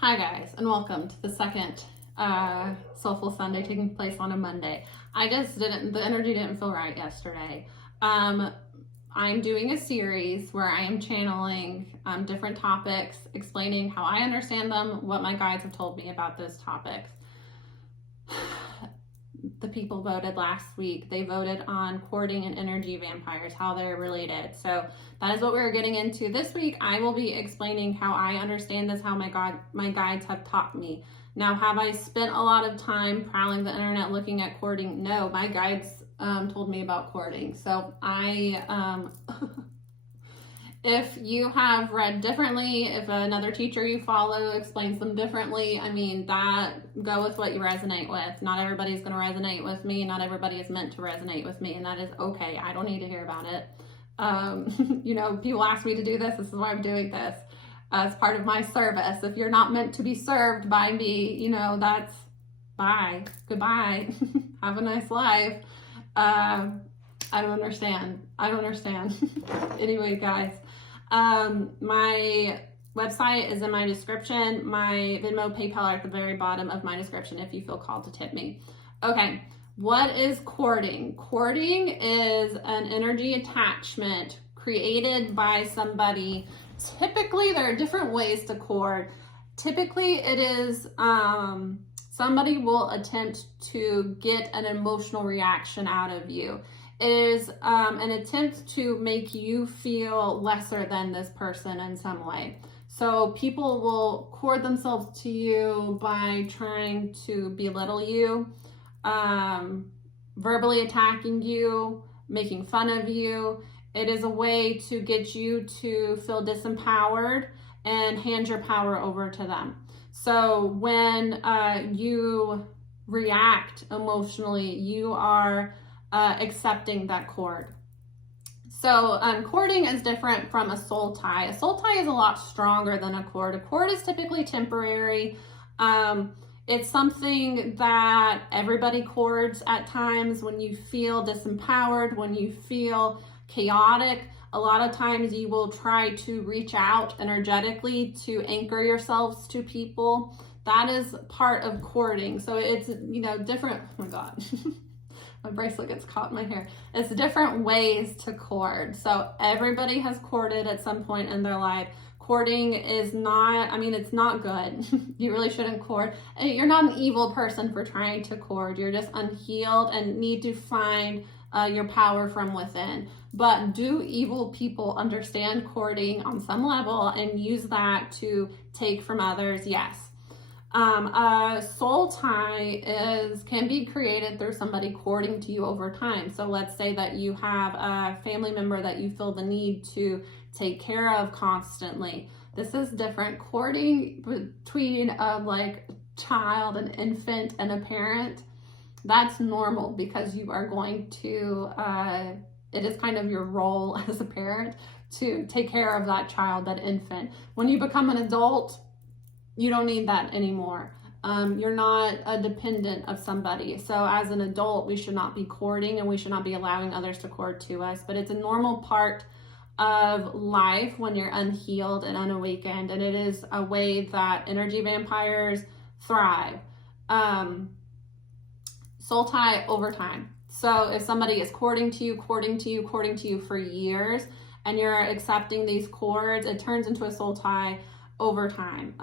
Hi guys, and welcome to the second Soulful Sunday taking place on a Monday. The energy didn't feel right yesterday. I'm doing a series where I am channeling different topics, explaining how I understand them, what my guides have told me about those topics. The people voted last week. They voted on courting and energy vampires, how they're related. So that is what we're getting into this week. I will be explaining how I understand this, how my guides have taught me. Now, have I spent a lot of time prowling the internet looking at courting? No, my guides told me about courting. So if you have read differently, if another teacher you follow explains them differently, go with what you resonate with. Not everybody's going to resonate with me. Not everybody is meant to resonate with me, and that is okay. I don't need to hear about it. People ask me to do this. This is why I'm doing this. It's part of my service. If you're not meant to be served by me, that's bye. Goodbye. Have a nice life. I don't understand. Anyway, guys. My website is in my description. My Venmo, PayPal are at the very bottom of my description if you feel called to tip me. Okay, what is courting? Courting is an energy attachment created by somebody. Typically, there are different ways to court. Typically, it is somebody will attempt to get an emotional reaction out of you. It is an attempt to make you feel lesser than this person in some way. So people will court themselves to you by trying to belittle you, verbally attacking you, making fun of you. It is a way to get you to feel disempowered and hand your power over to them. So when you react emotionally, you are accepting that cord. So courting is different from a soul tie. A soul tie is a lot stronger than a cord. A cord is typically temporary. It's something that everybody cords at times when you feel disempowered, when you feel chaotic. A lot of times you will try to reach out energetically to anchor yourselves to people. That is part of courting. So it's, different. Oh my God. My bracelet gets caught in my hair. It's different ways to court. So everybody has courted at some point in their life. Courting is not, it's not good. You really shouldn't court. You're not an evil person for trying to court. You're just unhealed and need to find your power from within. But do evil people understand courting on some level and use that to take from others? Yes. A soul tie can be created through somebody courting to you over time. So let's say that you have a family member that you feel the need to take care of constantly. This is different. Courting between a child, an infant, and a parent, that's normal because you are going to, it is kind of your role as a parent to take care of that child, that infant. When you become an adult, you don't need that anymore. You're not a dependent of somebody. So as an adult, we should not be courting and we should not be allowing others to court to us. But it's a normal part of life when you're unhealed and unawakened. And it is a way that energy vampires thrive. Soul tie over time. So if somebody is courting to you for years, and you're accepting these cords, it turns into a soul tie over time.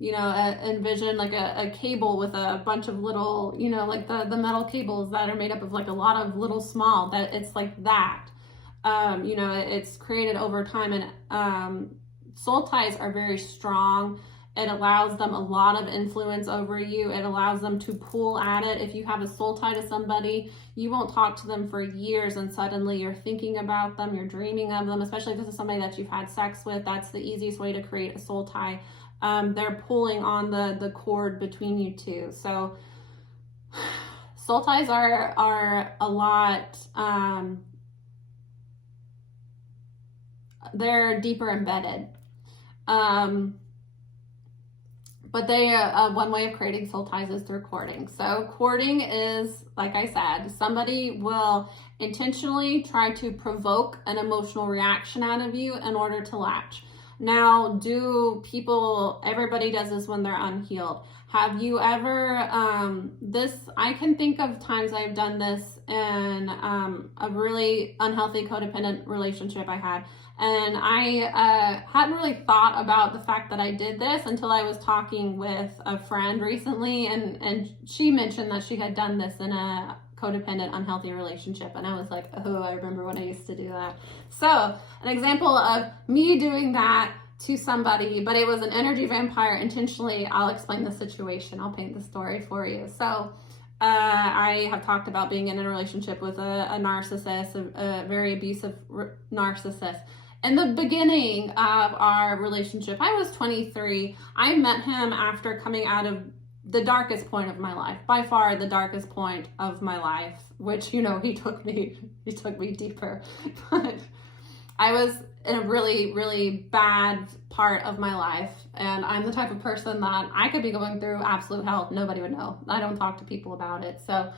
Envision like a cable with a bunch of little, the metal cables that are made up of a lot of little small, that it's like that. It's created over time, and soul ties are very strong. It allows them a lot of influence over you. It allows them to pull at it. If you have a soul tie to somebody, you won't talk to them for years and suddenly you're thinking about them, you're dreaming of them, especially if this is somebody that you've had sex with. That's the easiest way to create a soul tie. They're pulling on the cord between you two. So soul ties are a lot, they're deeper embedded. But one way of creating soul ties is through courting. So courting is, like I said, somebody will intentionally try to provoke an emotional reaction out of you in order to latch. Now, everybody does this when they're unhealed. Have you ever, I can think of times I've done this in a really unhealthy codependent relationship I had. And I hadn't really thought about the fact that I did this until I was talking with a friend recently, and she mentioned that she had done this in a codependent, unhealthy relationship. And I was like, oh, I remember when I used to do that. So an example of me doing that to somebody, but it was an energy vampire intentionally. I'll explain the situation. I'll paint the story for you. So I have talked about being in a relationship with a narcissist, a very abusive narcissist. In the beginning of our relationship, I was 23. I met him after coming out of the darkest point of my life, by far the darkest point of my life, which, he took me deeper. But I was in a really, really bad part of my life, and I'm the type of person that I could be going through absolute hell. Nobody would know. I don't talk to people about it. So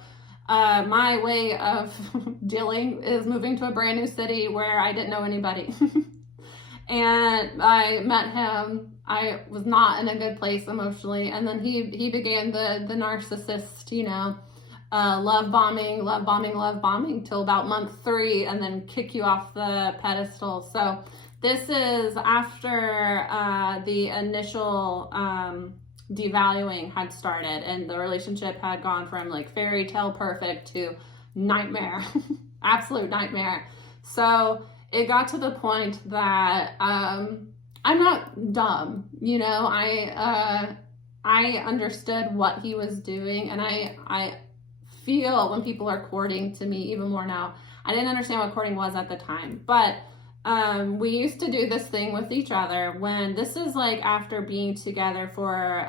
my way of dealing is moving to a brand new city where I didn't know anybody. And I met him. I was not in a good place emotionally. And then he began the narcissist, love bombing till about month 3, and then kick you off the pedestal. So this is after the initial devaluing had started, and the relationship had gone from like fairy tale perfect to nightmare, absolute nightmare. So it got to the point that I'm not dumb, I understood what he was doing, and I feel when people are courting to me even more now. I didn't understand what courting was at the time, but we used to do this thing with each other when this is like after being together for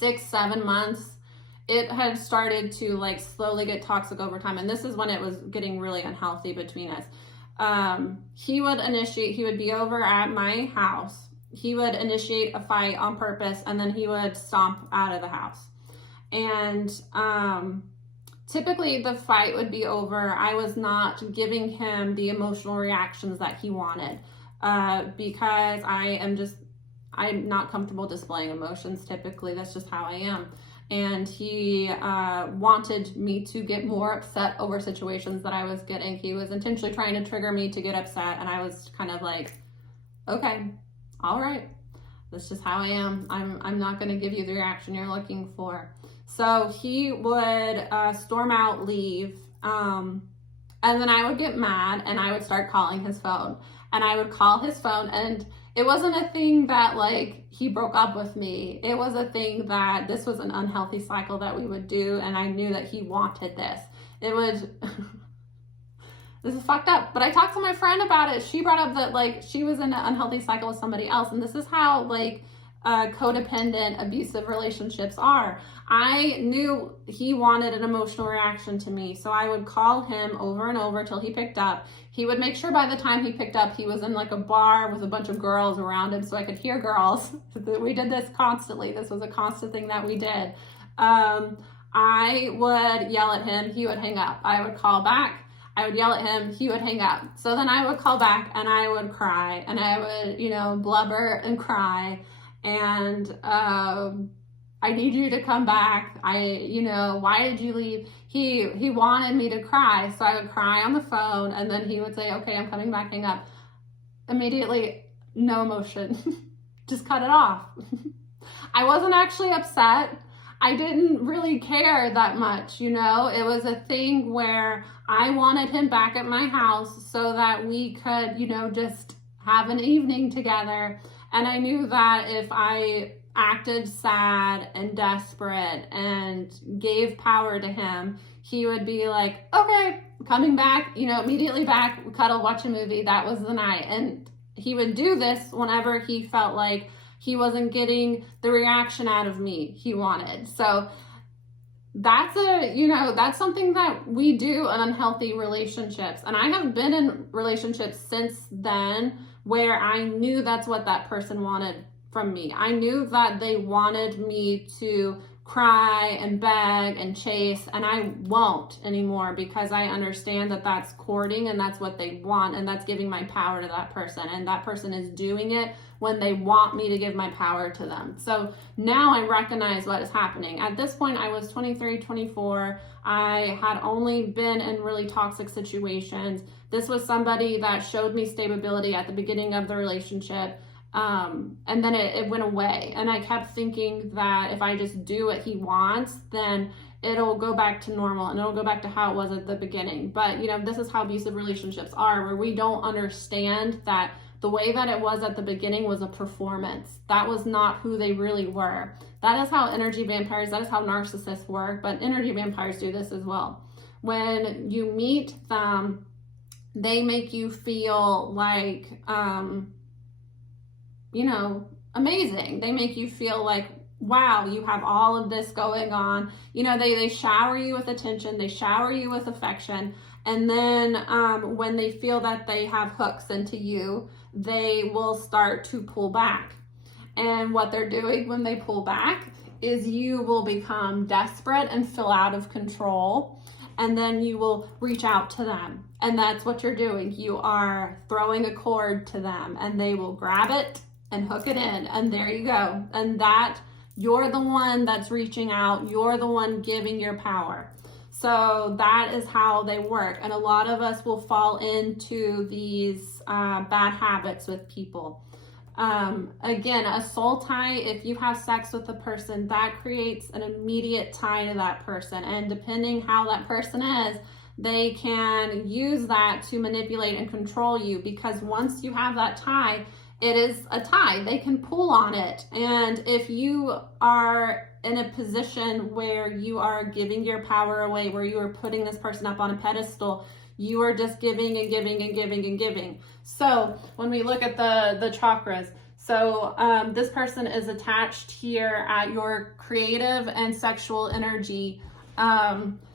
6-7 months. It had started to like slowly get toxic over time, and this is when it was getting really unhealthy between us. He would be over at my house. He would initiate a fight on purpose, and then he would stomp out of the house. And typically the fight would be over. I was not giving him the emotional reactions that he wanted because I'm not comfortable displaying emotions typically. That's just how I am. And he wanted me to get more upset over situations that I was getting. He was intentionally trying to trigger me to get upset, and I was kind of like, okay, all right, that's just how I am. I'm not going to give you the reaction you're looking for. So he would storm out, leave, and then I would get mad, and I would start calling his phone. And I would call his phone, and it wasn't a thing that like he broke up with me. It was a thing that this was an unhealthy cycle that we would do, and I knew that he wanted this. It was this is fucked up. But I talked to my friend about it. She brought up that like she was in an unhealthy cycle with somebody else, and this is how like codependent, abusive relationships are. I knew he wanted an emotional reaction to me, so I would call him over and over till he picked up. He would make sure by the time he picked up, he was in like a bar with a bunch of girls around him so I could hear girls. We did this constantly. This was a constant thing that we did. I would yell at him. He would hang up. I would call back. I would yell at him. He would hang up. So then I would call back, and I would cry, and I would, blubber and cry. And I need you to come back. Why did you leave? He wanted me to cry. So I would cry on the phone, and then he would say, okay, I'm coming back, hang up. Immediately, no emotion. Just cut it off. I wasn't actually upset. I didn't really care that much, It was a thing where I wanted him back at my house so that we could, just have an evening together. And I knew that if I acted sad and desperate and gave power to him, he would be like, okay, coming back, immediately back, cuddle, watch a movie. That was the night. And he would do this whenever he felt like he wasn't getting the reaction out of me he wanted. So that's something that we do in unhealthy relationships. And I have been in relationships since then where I knew that's what that person wanted from me. I knew that they wanted me to cry and beg and chase, and I won't anymore, because I understand that that's courting and that's what they want, and that's giving my power to that person, and that person is doing it when they want me to give my power to them. So now I recognize what is happening. At this point, I was 23, 24. I had only been in really toxic situations. This was somebody that showed me stability at the beginning of the relationship. And then it went away, and I kept thinking that if I just do what he wants, then it'll go back to normal and it'll go back to how it was at the beginning. But this is how abusive relationships are, where we don't understand that the way that it was at the beginning was a performance. That was not who they really were. That is how energy vampires, that is how narcissists work, but energy vampires do this as well. When you meet them, they make you feel like, amazing. They make you feel like, wow, you have all of this going on. They shower you with attention, they shower you with affection, and then when they feel that they have hooks into you, they will start to pull back. And what they're doing when they pull back is you will become desperate and feel out of control, and then you will reach out to them. And that's what you're doing. You are throwing a cord to them, and they will grab it and hook it in, and there you go. And that, you're the one that's reaching out, you're the one giving your power. So that is how they work. And a lot of us will fall into these bad habits with people. Again, a soul tie, if you have sex with a person, that creates an immediate tie to that person. And depending how that person is, they can use that to manipulate and control you, because once you have that tie, it is a tie. They can pull on it. And if you are in a position where you are giving your power away, where you are putting this person up on a pedestal, you are just giving and giving and giving and giving. So when we look at the chakras, so this person is attached here at your creative and sexual energy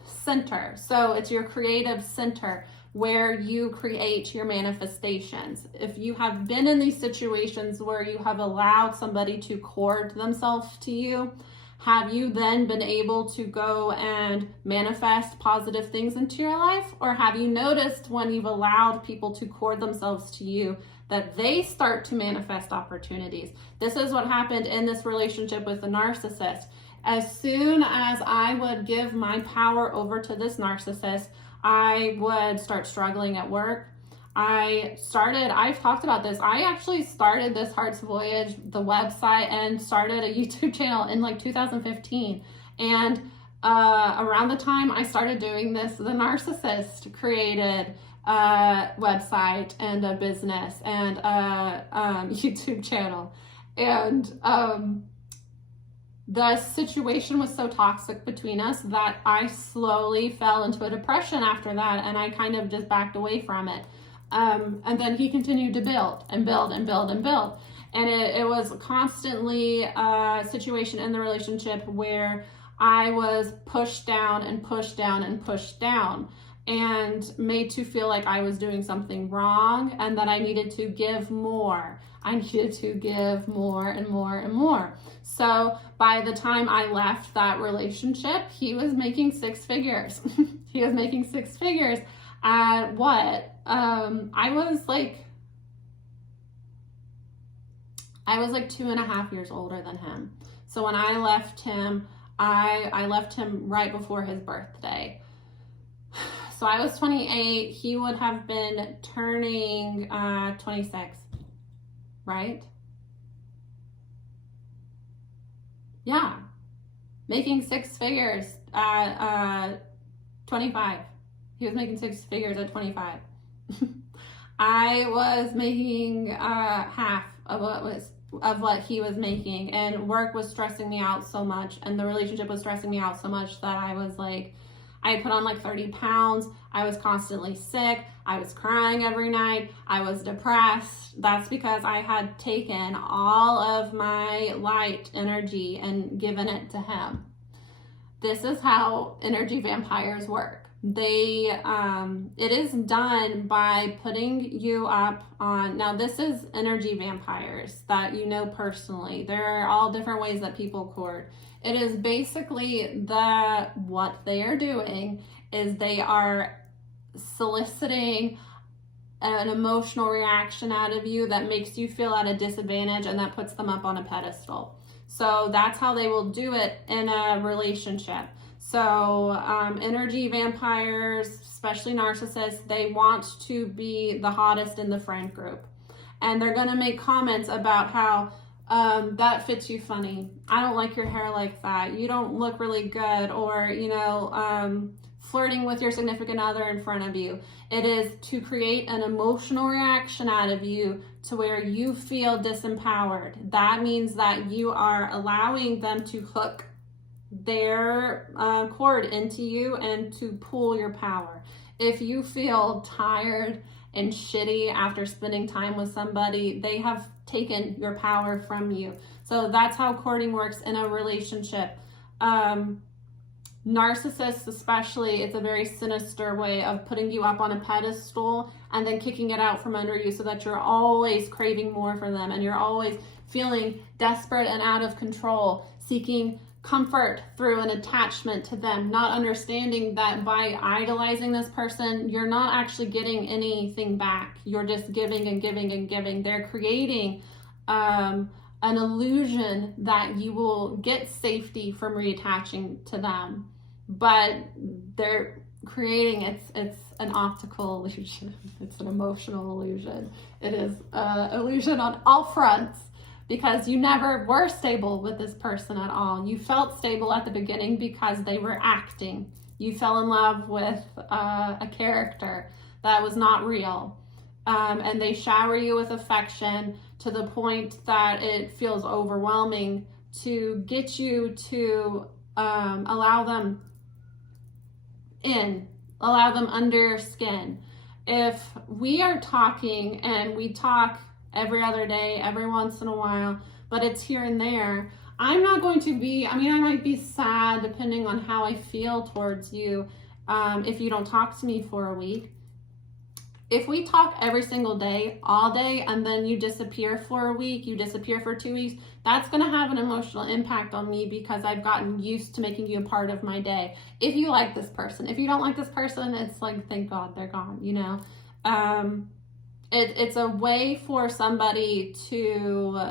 center. So it's your creative center, where you create your manifestations. If you have been in these situations where you have allowed somebody to cord themselves to you, have you then been able to go and manifest positive things into your life? Or have you noticed when you've allowed people to cord themselves to you that they start to manifest opportunities? This is what happened in this relationship with the narcissist. As soon as I would give my power over to this narcissist, I would start struggling at work. I've talked about this. I actually started This Heart's Voyage, the website, and started a YouTube channel in like 2015. And around the time I started doing this, the narcissist created a website and a business and a YouTube channel. And the situation was so toxic between us that I slowly fell into a depression after that, and I kind of just backed away from it. And then he continued to build and build and build and build. And it was constantly a situation in the relationship where I was pushed down and pushed down and pushed down, and made to feel like I was doing something wrong and that I needed to give more. I needed to give more and more and more. So by the time I left that relationship, he was making six figures. He was making six figures at what? I was like 2.5 years older than him. So when I left him, I left him right before his birthday. So I was 28. He would have been turning 26, right? Yeah, making six figures at 25. He was making six figures at 25. I was making half of what he was making, and work was stressing me out so much, and the relationship was stressing me out so much that I was like, I put on like 30 pounds. I was constantly sick. I was crying every night. I was depressed. That's because I had taken all of my light energy and given it to him. This is how energy vampires work. it is done by putting you up on, now this is energy vampires that you know personally. There are all different ways that people court. It is basically what they are doing is they are soliciting an emotional reaction out of you that makes you feel at a disadvantage, and that puts them up on a pedestal. So that's how they will do it in a relationship. So energy vampires, especially narcissists, they want to be the hottest in the friend group. And they're going to make comments about how that fits you funny. I don't like your hair like that. You don't look really good. Or, flirting with your significant other in front of you. It is to create an emotional reaction out of you to where you feel disempowered. That means that you are allowing them to hook their cord into you and to pull your power. If you feel tired and shitty after spending time with somebody, they have taken your power from you. So that's how courting works in a relationship. Narcissists especially, it's a very sinister way of putting you up on a pedestal and then kicking it out from under you so that you're always craving more for them and you're always feeling desperate and out of control, seeking comfort through an attachment to them, not understanding that by idolizing this person, you're not actually getting anything back. You're just giving and giving and giving. They're creating an illusion that you will get safety from reattaching to them, but they're creating it's an optical illusion. It's an emotional illusion. It is an illusion on all fronts, because you never were stable with this person at all. You felt stable at the beginning because they were acting. You fell in love with a character that was not real. And they shower you with affection to the point that it feels overwhelming to get you to allow them under your skin. If we are talking and we talk every other day, every once in a while, but it's here and there, I'm not going to be, I might be sad depending on how I feel towards you if you don't talk to me for a week. If we talk every single day, all day, and then you disappear for a week, you disappear for 2 weeks, that's going to have an emotional impact on me because I've gotten used to making you a part of my day. If you like this person, if you don't like this person, it's like, thank God they're gone, It's a way for somebody to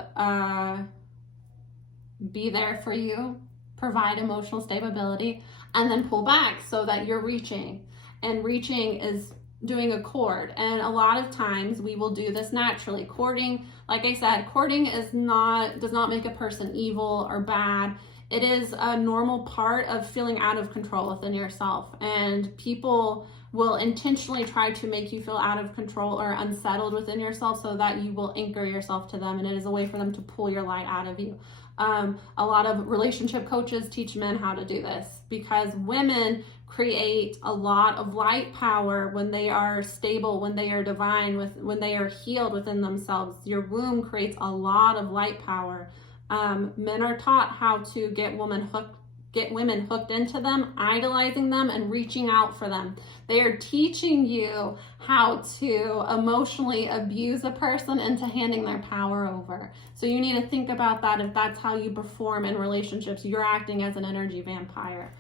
be there for you, provide emotional stability, and then pull back so that you're reaching. And reaching is doing a court. And a lot of times we will do this naturally. Courting, like I said, courting does not make a person evil or bad. It is a normal part of feeling out of control within yourself. And people will intentionally try to make you feel out of control or unsettled within yourself so that you will anchor yourself to them, and it is a way for them to pull your light out of you. A lot of relationship coaches teach men how to do this because women create a lot of light power when they are stable, when they are divine, when they are healed within themselves. Your womb creates a lot of light power. Men are taught how to get women hooked into them, idolizing them, and reaching out for them. They are teaching you how to emotionally abuse a person into handing their power over. So you need to think about that. If that's how you perform in relationships, you're acting as an energy vampire.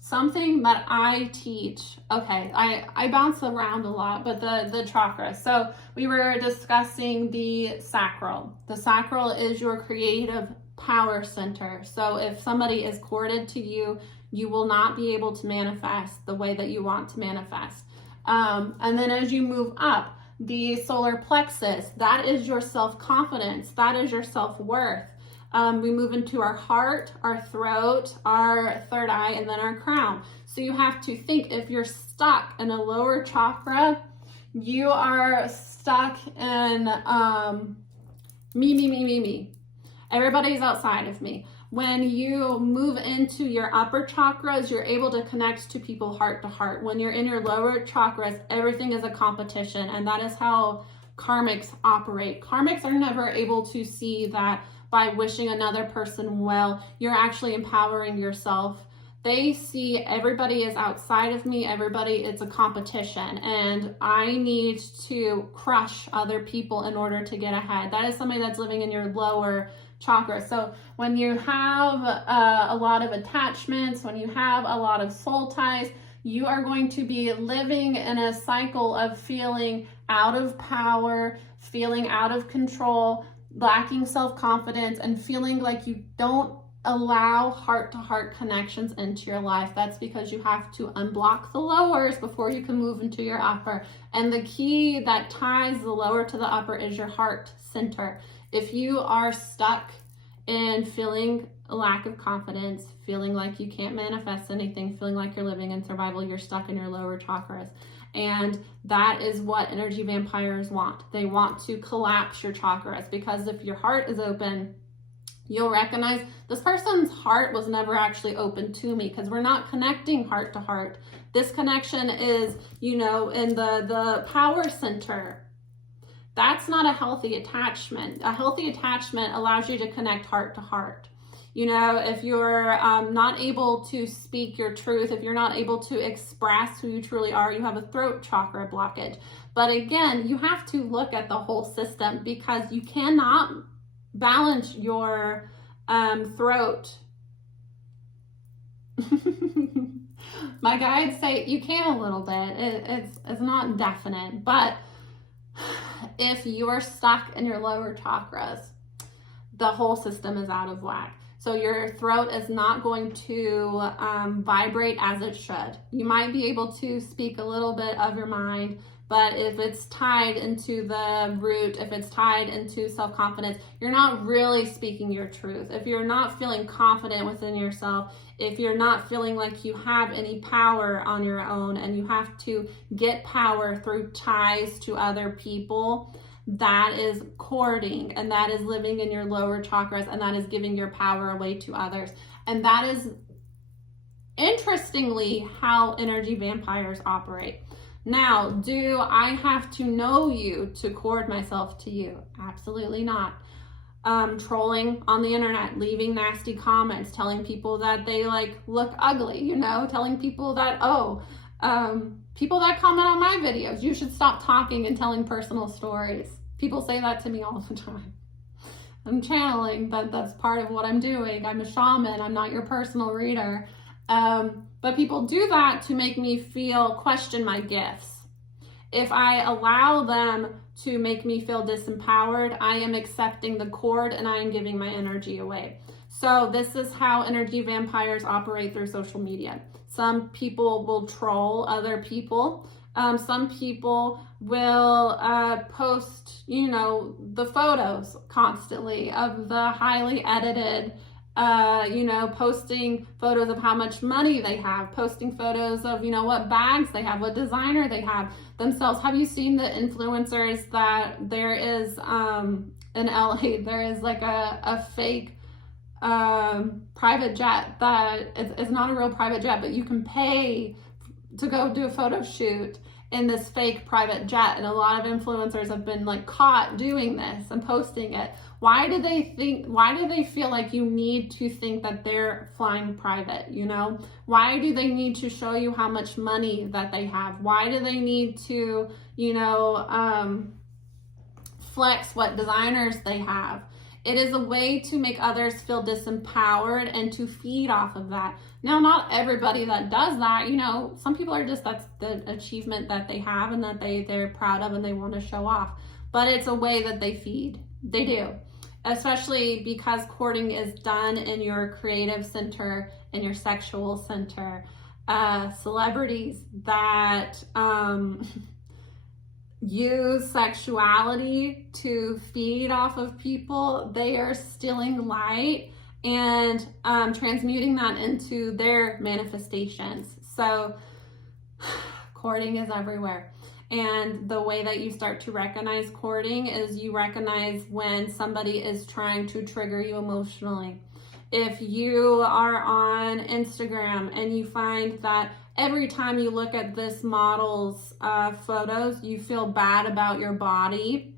Something that I teach, I bounce around a lot, but the chakras. So we were discussing the sacral. The sacral is your creative power center. So if somebody is courted to you, you will not be able to manifest the way that you want to manifest. And then as you move up, the solar plexus, that is your self-confidence. That is your self-worth. We move into our heart, our throat, our third eye, and then our crown. So you have to think, if you're stuck in a lower chakra, you are stuck in me. Everybody's outside of me. When you move into your upper chakras, you're able to connect to people heart to heart. When you're in your lower chakras, everything is a competition, and that is how karmics operate. Karmics are never able to see that by wishing another person well, you're actually empowering yourself They see everybody is outside of me, everybody, it's a competition, and I need to crush other people in order to get ahead. That is somebody that's living in your lower chakra. So when you have a lot of attachments, when you have a lot of soul ties, you are going to be living in a cycle of feeling out of power, feeling out of control, lacking self-confidence, and feeling like you don't allow heart-to-heart connections into your life. That's because you have to unblock the lowers before you can move into your upper. And the key that ties the lower to the upper is your heart center. If you are stuck in feeling a lack of confidence, feeling like you can't manifest anything, feeling like you're living in survival, you're stuck in your lower chakras. And that is what energy vampires want. They want to collapse your chakras, because if your heart is open, you'll recognize this person's heart was never actually open to me, because we're not connecting heart to heart. This connection is, in the power center. That's not a healthy attachment. A healthy attachment allows you to connect heart to heart. If you're not able to speak your truth, if you're not able to express who you truly are, you have a throat chakra blockage. But again, you have to look at the whole system, because you cannot balance your throat. My guides say you can a little bit. It's not definite, but if you are stuck in your lower chakras, the whole system is out of whack. So your throat is not going to vibrate as it should. You might be able to speak a little bit of your mind, but if it's tied into the root, if it's tied into self-confidence, you're not really speaking your truth. If you're not feeling confident within yourself, if you're not feeling like you have any power on your own, and you have to get power through ties to other people, that is courting, and that is living in your lower chakras, and that is giving your power away to others. And that is, interestingly, how energy vampires operate. Now, do I have to know you to court myself to you? Absolutely not. Trolling on the internet, leaving nasty comments, telling people that they look ugly, telling people that, people that comment on my videos, you should stop talking and telling personal stories. People say that to me all the time. I'm channeling, but that's part of what I'm doing. I'm a shaman. I'm not your personal reader. But people do that to make me question my gifts. If I allow them to make me feel disempowered, I am accepting the cord and I am giving my energy away. So this is how energy vampires operate through social media. Some people will troll other people. Some people will post, the photos constantly of the highly edited, posting photos of how much money they have, posting photos of, what bags they have, what designer they have themselves. Have you seen the influencers that there is in LA, there is a fake private jet that is not a real private jet, but you can pay to go do a photo shoot in this fake private jet, and a lot of influencers have been caught doing this and posting it. Why do they feel like you need to think that they're flying private, Why do they need to show you how much money that they have? Why do they need to, flex what designers they have? It is a way to make others feel disempowered and to feed off of that. Now, not everybody that does that, some people are just, that's the achievement that they have and that they're proud of and they want to show off. But it's a way that they feed. They do. Especially because courting is done in your creative center, in your sexual center. Celebrities that use sexuality to feed off of people, they are stealing light and transmuting that into their manifestations. So courting is everywhere. And the way that you start to recognize courting is you recognize when somebody is trying to trigger you emotionally. If you are on Instagram and you find that every time you look at this model's photos, you feel bad about your body,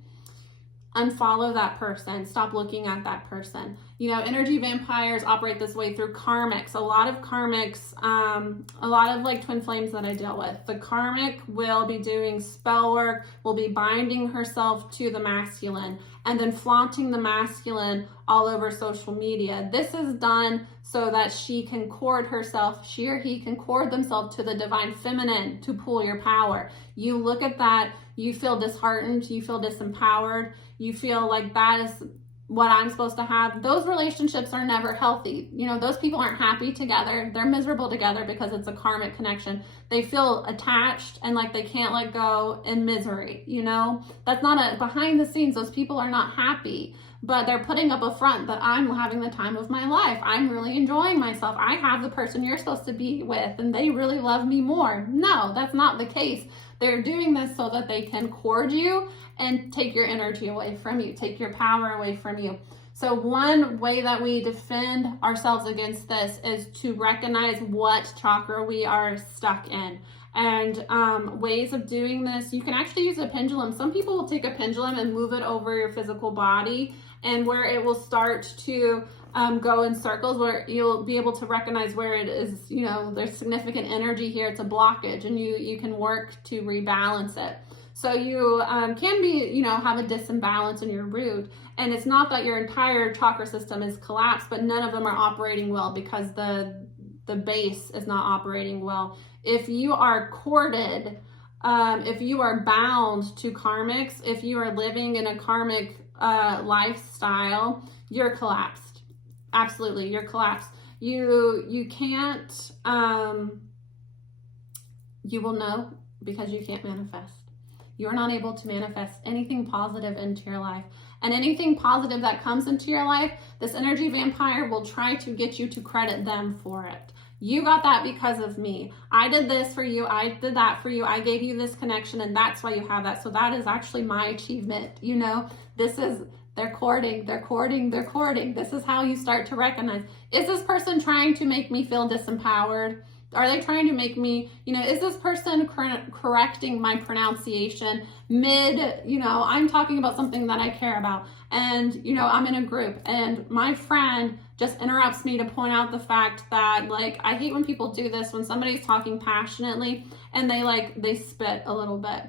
unfollow that person. Stop looking at that person. You know, energy vampires operate this way through karmics. A lot of karmics, a lot of like twin flames that I deal with, the karmic will be doing spell work, will be binding herself to the masculine and then flaunting the masculine all over social media. This is done so that she can cord herself, she or he can cord themselves to the divine feminine to pull your power. You look at that, you feel disheartened, you feel disempowered, you feel like that is what I'm supposed to have. Those relationships are never healthy. You know, those people aren't happy together. They're miserable together because it's a karmic connection. They feel attached and like they can't let go in misery, you know? That's not behind the scenes. Those people are not happy, but they're putting up a front that I'm having the time of my life. I'm really enjoying myself. I have the person you're supposed to be with and they really love me more. No, that's not the case. They're doing this so that they can cord you and take your energy away from you, take your power away from you. So one way that we defend ourselves against this is to recognize what chakra we are stuck in. And ways of doing this, you can actually use a pendulum. Some people will take a pendulum and move it over your physical body, and where it will start to go in circles, where you'll be able to recognize where it is, you know, there's significant energy here, it's a blockage, and you can work to rebalance it. So you can be, you know, have a disimbalance in your root, and it's not that your entire chakra system is collapsed, but none of them are operating well because the base is not operating well. If you are corded, if you are bound to karmics, if you are living in a karmic lifestyle, you're collapsed. Absolutely, you're collapsed. You can't, you will know because you can't manifest. You're not able to manifest anything positive into your life. And anything positive that comes into your life, this energy vampire will try to get you to credit them for it. You got that because of me. I did this for you. I did that for you. I gave you this connection, and that's why you have that. So that is actually my achievement. You know, this is, they're courting, they're courting, they're courting. This is how you start to recognize, is this person trying to make me feel disempowered? Are they trying to make me, you know, is this person correcting my pronunciation mid, you know, I'm talking about something that I care about, and, you know, I'm in a group and my friend just interrupts me to point out the fact that, like, I hate when people do this, when somebody's talking passionately and they spit a little bit.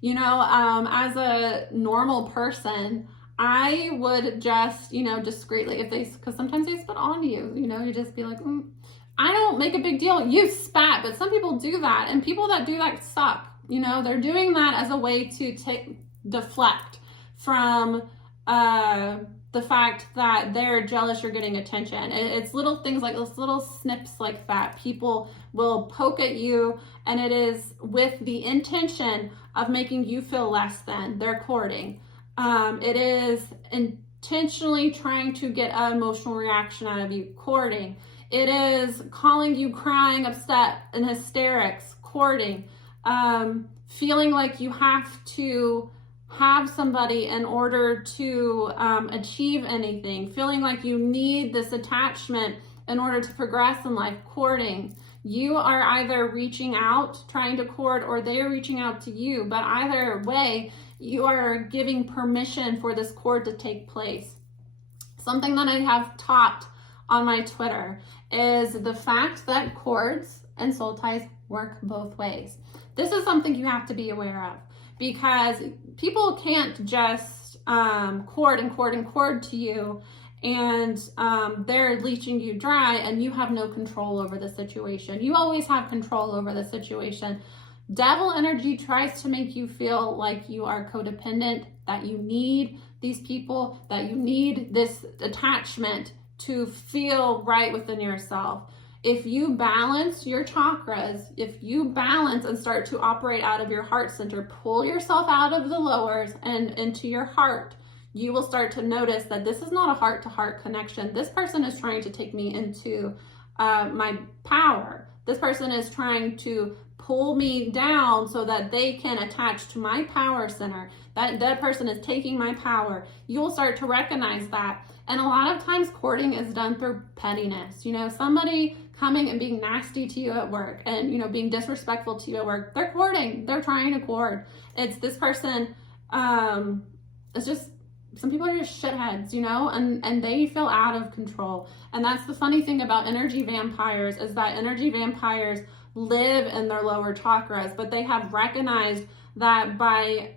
You know, as a normal person, I would just, you know, discreetly, because sometimes they spit on you, you know, you just be like, I don't make a big deal. You spat, but some people do that, and people that do that suck. You know, they're doing that as a way to deflect from the fact that they're jealous you're getting attention. It's little things like those, little snips like that. People will poke at you, and it is with the intention of making you feel less than. They're courting. It is intentionally trying to get an emotional reaction out of you, courting. It is calling you crying, upset, and hysterics, courting, feeling like you have to have somebody in order to achieve anything, feeling like you need this attachment in order to progress in life, courting. You are either reaching out, trying to court, or they're reaching out to you, but either way, you are giving permission for this court to take place. Something that I have taught on my Twitter is the fact that cords and soul ties work both ways. This is something you have to be aware of, because people can't just cord to you, and they're leeching you dry and you have no control over the situation. You always have control over the situation. Devil energy tries to make you feel like you are codependent, that you need these people, that you need this attachment to feel right within yourself. If you balance your chakras, if you balance and start to operate out of your heart center, pull yourself out of the lowers and into your heart, you will start to notice that this is not a heart-to-heart connection. This person is trying to take me into my power. This person is trying to pull me down so that they can attach to my power center. That person is taking my power. You will start to recognize that. And a lot of times courting is done through pettiness. You know, somebody coming and being nasty to you at work and, you know, being disrespectful to you at work. They're courting. They're trying to court. It's this person, it's just some people are just shitheads, you know, and they feel out of control. And that's the funny thing about energy vampires, is that energy vampires live in their lower chakras, but they have recognized that by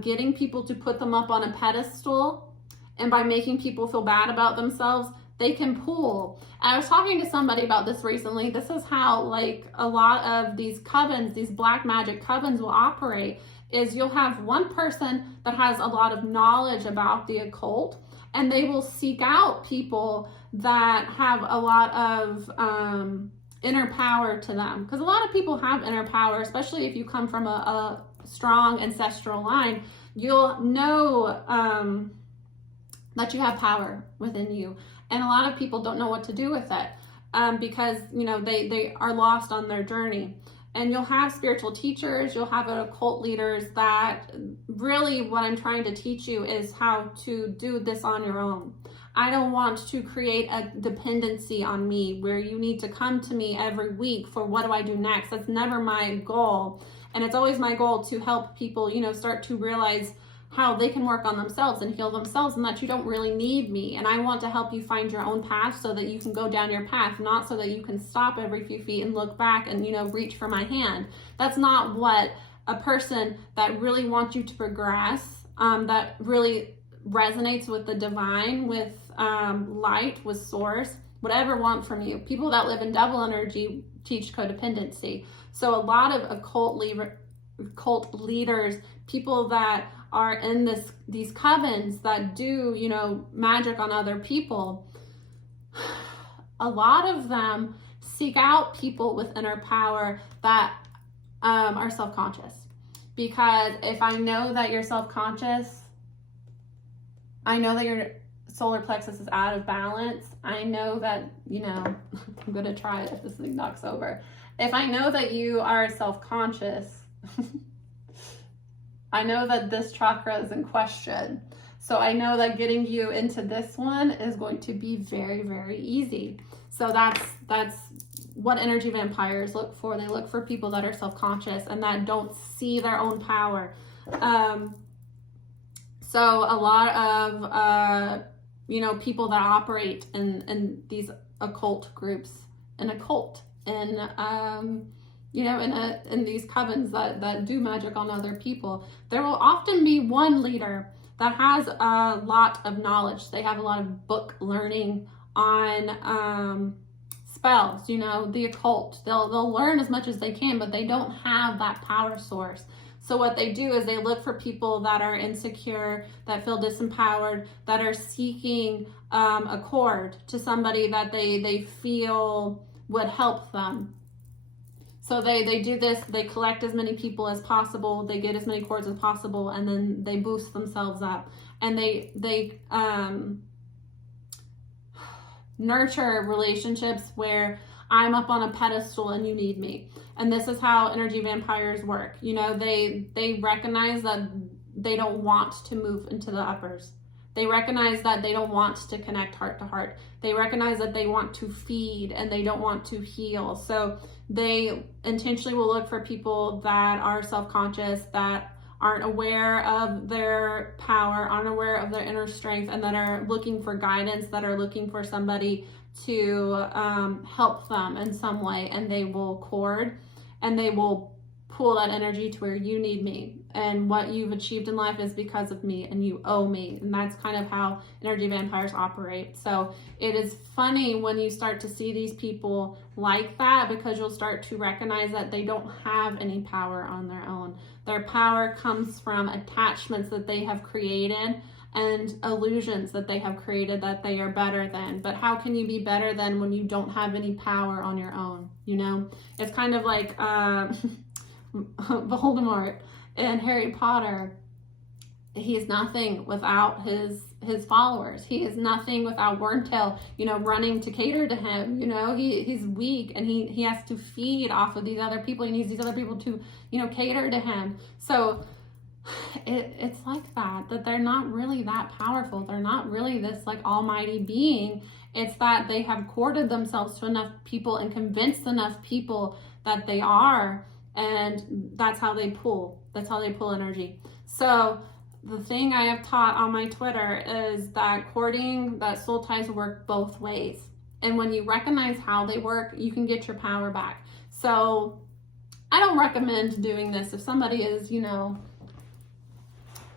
getting people to put them up on a pedestal and by making people feel bad about themselves, they can pull. I was talking to somebody about this recently. This is how like a lot of these covens, these black magic covens will operate, is you'll have one person that has a lot of knowledge about the occult, and they will seek out people that have a lot of inner power to them. Because a lot of people have inner power, especially if you come from a strong ancestral line. You'll know that you have power within you. And a lot of people don't know what to do with it because, you know, they are lost on their journey. And you'll have spiritual teachers, you'll have occult leaders that really what I'm trying to teach you is how to do this on your own. I don't want to create a dependency on me where you need to come to me every week for what do I do next. That's never my goal. And it's always my goal to help people, you know, start to realize how they can work on themselves and heal themselves, and that you don't really need me. And I want to help you find your own path so that you can go down your path, not so that you can stop every few feet and look back and, you know, reach for my hand. That's not what a person that really wants you to progress, that really resonates with the divine, with light, with source, whatever want from you. People that live in double energy teach codependency. So a lot of occult leaders, people that are in these covens that do, you know, magic on other people, a lot of them seek out people with inner power that are self-conscious. Because if I know that you're self-conscious, I know that your solar plexus is out of balance. I know that, you know, I'm going to try it if this thing knocks over. If I know that you are self-conscious, I know that this chakra is in question. So I know that getting you into this one is going to be very, very easy. So that's what energy vampires look for. They look for people that are self-conscious and that don't see their own power. So a lot of, you know, people that operate in these occult groups, an occult, and you know, in these covens that do magic on other people, there will often be one leader that has a lot of knowledge. They have a lot of book learning on spells, you know, the occult. They'll learn as much as they can, but they don't have that power source. So what they do is they look for people that are insecure, that feel disempowered, that are seeking a cord to somebody that they feel would help them. So they do this, they collect as many people as possible, they get as many cords as possible, and then they boost themselves up. And they nurture relationships where I'm up on a pedestal and you need me. And this is how energy vampires work. You know, they recognize that they don't want to move into the uppers. They recognize that they don't want to connect heart to heart. They recognize that they want to feed and they don't want to heal. So they intentionally will look for people that are self-conscious, that aren't aware of their power, aren't aware of their inner strength, and that are looking for guidance, that are looking for somebody to help them in some way. And they will cord and they will pull that energy to where you need me, and what you've achieved in life is because of me and you owe me. And that's kind of how energy vampires operate. So it is funny when you start to see these people like that, because you'll start to recognize that they don't have any power on their own. Their power comes from attachments that they have created and illusions that they have created that they are better than. But how can you be better than when you don't have any power on your own? You know, it's kind of like Voldemort in Harry Potter. He is nothing without his followers. He is nothing without Wormtail, you know, running to cater to him. You know, he's weak and he has to feed off of these other people. He needs these other people to, you know, cater to him. So it's like that they're not really that powerful. They're not really this like almighty being. It's that they have corded themselves to enough people and convinced enough people that they are. And that's how they pull. That's how they pull energy. So the thing I have taught on my Twitter is that courting, that soul ties work both ways. And when you recognize how they work, you can get your power back. So I don't recommend doing this if somebody is, you know,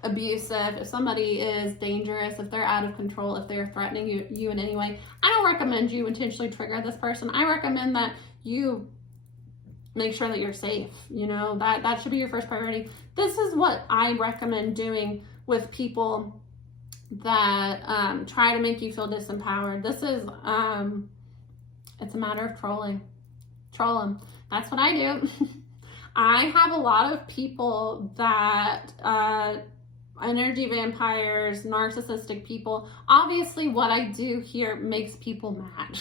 abusive, if somebody is dangerous, if they're out of control, if they're threatening you in any way. I don't recommend you intentionally trigger this person. I recommend that you make sure that you're safe. You know, that should be your first priority. This is what I recommend doing with people that try to make you feel disempowered. This is it's a matter of trolling. Troll them. That's what I do. I have a lot of people that energy vampires, narcissistic people. Obviously, what I do here makes people mad.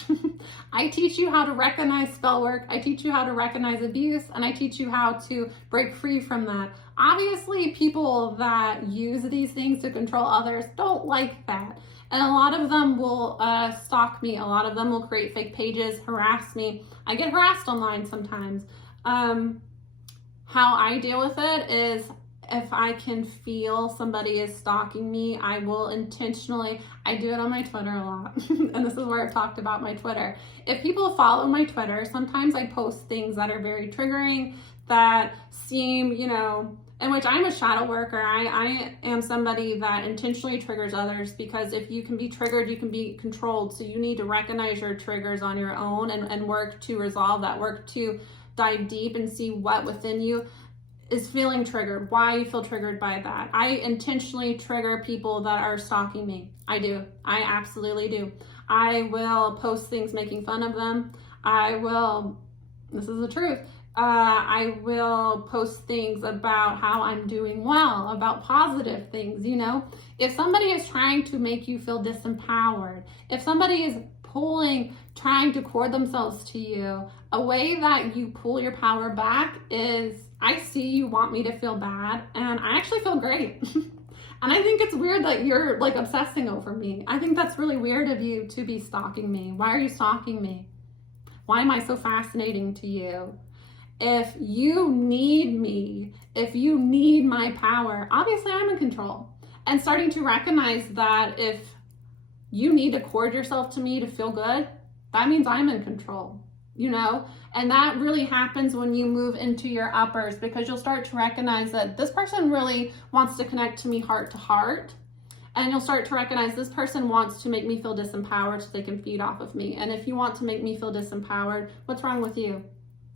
I teach you how to recognize spell work, I teach you how to recognize abuse, and I teach you how to break free from that. Obviously, people that use these things to control others don't like that. And a lot of them will stalk me. A lot of them will create fake pages, harass me. I get harassed online sometimes. How I deal with it is, if I can feel somebody is stalking me, I will intentionally, I do it on my Twitter a lot. And this is where I've talked about my Twitter. If people follow my Twitter, sometimes I post things that are very triggering, that seem, you know, in which I'm a shadow worker. I am somebody that intentionally triggers others, because if you can be triggered, you can be controlled. So you need to recognize your triggers on your own and work to resolve that, work to dive deep and see what within you is feeling triggered, why you feel triggered by that. I intentionally trigger people that are stalking me. I do. I absolutely do. I will post things making fun of them. This is the truth. I will post things about how I'm doing well, about positive things, you know. If somebody is trying to make you feel disempowered, if somebody is trying to cord themselves to you, a way that you pull your power back is, I see you want me to feel bad, and I actually feel great. And I think it's weird that you're like obsessing over me. I think that's really weird of you to be stalking me. Why are you stalking me? Why am I so fascinating to you? If you need me, if you need my power, obviously I'm in control. And starting to recognize that if you need to cord yourself to me to feel good, that means I'm in control, you know? And that really happens when you move into your uppers, because you'll start to recognize that this person really wants to connect to me heart to heart. And you'll start to recognize this person wants to make me feel disempowered so they can feed off of me. And if you want to make me feel disempowered, what's wrong with you?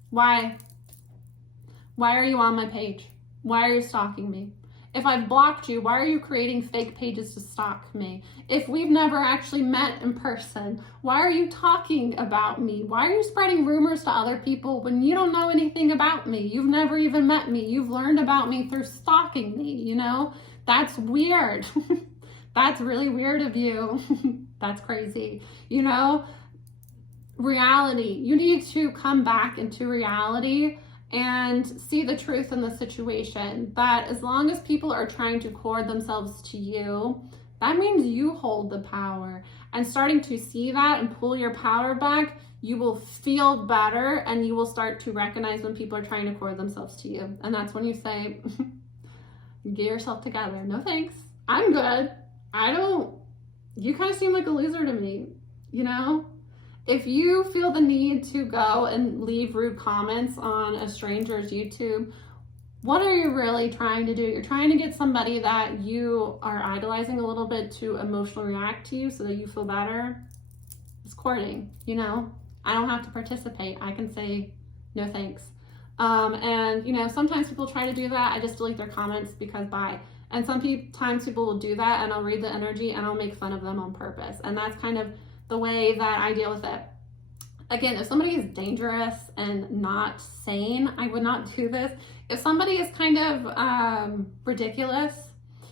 Why? Why are you on my page? Why are you stalking me? If I've blocked you, why are you creating fake pages to stalk me? If we've never actually met in person, why are you talking about me? Why are you spreading rumors to other people when you don't know anything about me? You've never even met me. You've learned about me through stalking me, you know? That's weird. That's really weird of you. That's crazy. You know, reality. You need to come back into reality and see the truth in the situation, that as long as people are trying to cord themselves to you, that means you hold the power. And starting to see that and pull your power back, you will feel better, and you will start to recognize when people are trying to cord themselves to you. And that's when you say, get yourself together. No thanks. I'm good. You kind of seem like a loser to me, you know? If you feel the need to go and leave rude comments on a stranger's YouTube, what are you really trying to do? You're trying to get somebody that you are idolizing a little bit to emotionally react to you so that you feel better. It's courting, you know? I don't have to participate. I can say no thanks. And, you know, sometimes people try to do that. I just delete their comments because bye. And sometimes people will do that, and I'll read the energy and I'll make fun of them on purpose. And that's kind of the way that I deal with it. Again, if somebody is dangerous and not sane, I would not do this. If somebody is kind of ridiculous,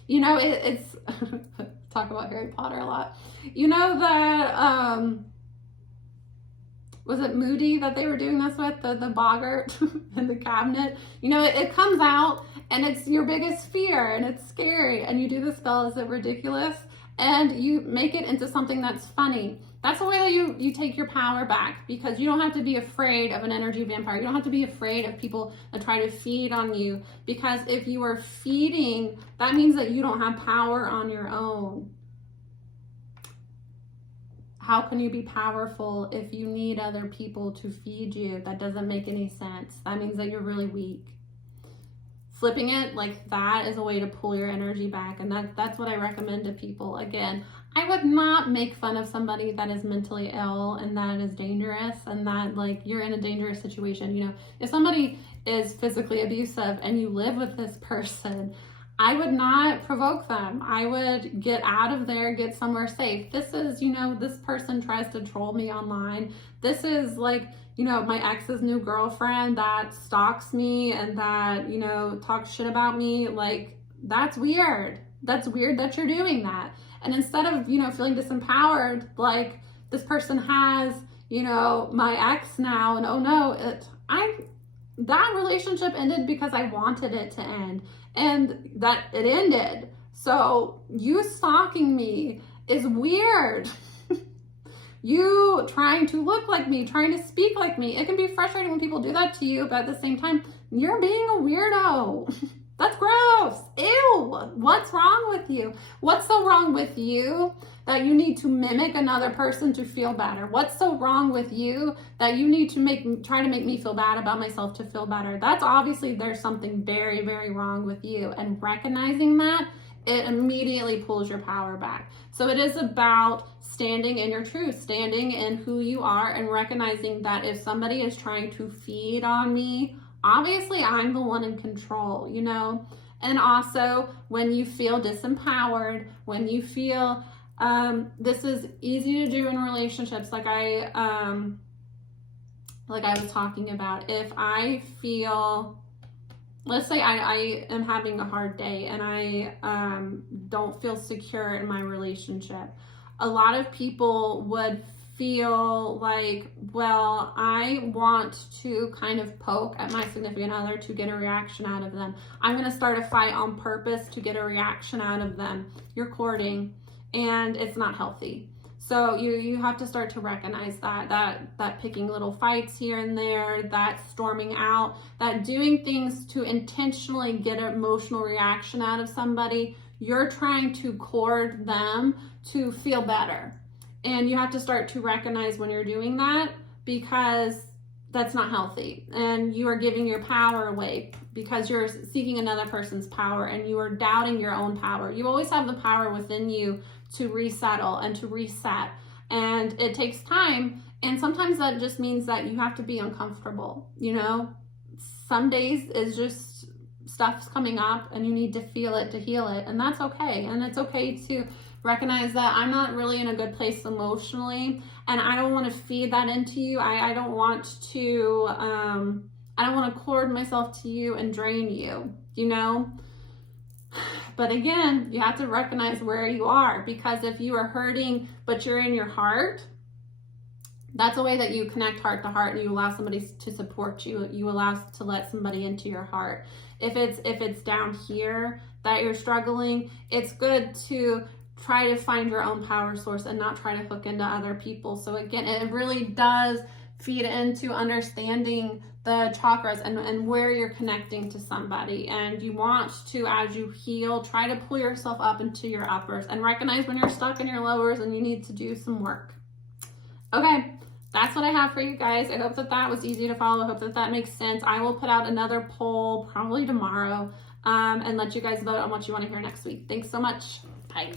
you know, it's talk about Harry Potter a lot. You know that was it Moody that they were doing this with, the boggart in the cabinet? You know, it comes out and it's your biggest fear and it's scary, and you do the spell, is it ridiculous? And you make it into something that's funny. That's the way that you take your power back, because you don't have to be afraid of an energy vampire. You don't have to be afraid of people that try to feed on you, because if you are feeding, that means that you don't have power on your own. How can you be powerful if you need other people to feed you? That doesn't make any sense. That means that you're really weak. Flipping it like that is a way to pull your energy back, and that's what I recommend to people. Again, I would not make fun of somebody that is mentally ill and that is dangerous and that, like, you're in a dangerous situation. You know, if somebody is physically abusive and you live with this person, I would not provoke them. I would get out of there, get somewhere safe. This is, you know, this person tries to troll me online. This is like, you know, my ex's new girlfriend that stalks me and that, you know, talks shit about me. Like, that's weird. That's weird that you're doing that. And instead of, you know, feeling disempowered, like this person has, you know, my ex now, and oh no, that relationship ended because I wanted it to end, and that it ended. So you stalking me is weird. You trying to look like me, trying to speak like me. It can be frustrating when people do that to you, but at the same time, you're being a weirdo. That's gross. Ew. What's wrong with you? What's so wrong with you that you need to mimic another person to feel better? What's so wrong with you that you need to try to make me feel bad about myself to feel better? That's obviously, there's something very, very wrong with you. And recognizing that, it immediately pulls your power back. So it is about standing in your truth, standing in who you are, and recognizing that if somebody is trying to feed on me, obviously I'm the one in control, you know? And also when you feel disempowered, when you feel, this is easy to do in relationships, like I was talking about. If I feel, let's say I am having a hard day and I don't feel secure in my relationship, a lot of people would feel like, well, I want to kind of poke at my significant other to get a reaction out of them. I'm going to start a fight on purpose to get a reaction out of them. You're courting, and it's not healthy. So you have to start to recognize that picking little fights here and there, that storming out, that doing things to intentionally get an emotional reaction out of somebody, you're trying to court them to feel better. And you have to start to recognize when you're doing that, because that's not healthy. And you are giving your power away because you're seeking another person's power, and you are doubting your own power. You always have the power within you to resettle and to reset. And it takes time. And sometimes that just means that you have to be uncomfortable. You know, some days is just stuff's coming up and you need to feel it to heal it. And that's okay. And it's okay to recognize that I'm not really in a good place emotionally, and I don't want to feed that into you. I don't want to cord myself to you and drain you, you know? But again, you have to recognize where you are, because if you are hurting, but you're in your heart, that's a way that you connect heart to heart, and you allow somebody to support you. You allow to let somebody into your heart. If it's down here that you're struggling, it's good to try to find your own power source and not try to hook into other people. So again, it really does feed into understanding the chakras and where you're connecting to somebody. And you want to, as you heal, try to pull yourself up into your uppers and recognize when you're stuck in your lowers and you need to do some work. Okay, that's what I have for you guys. I hope that was easy to follow. I hope that makes sense. I will put out another poll probably tomorrow and let you guys vote on what you want to hear next week. Thanks so much. Bye.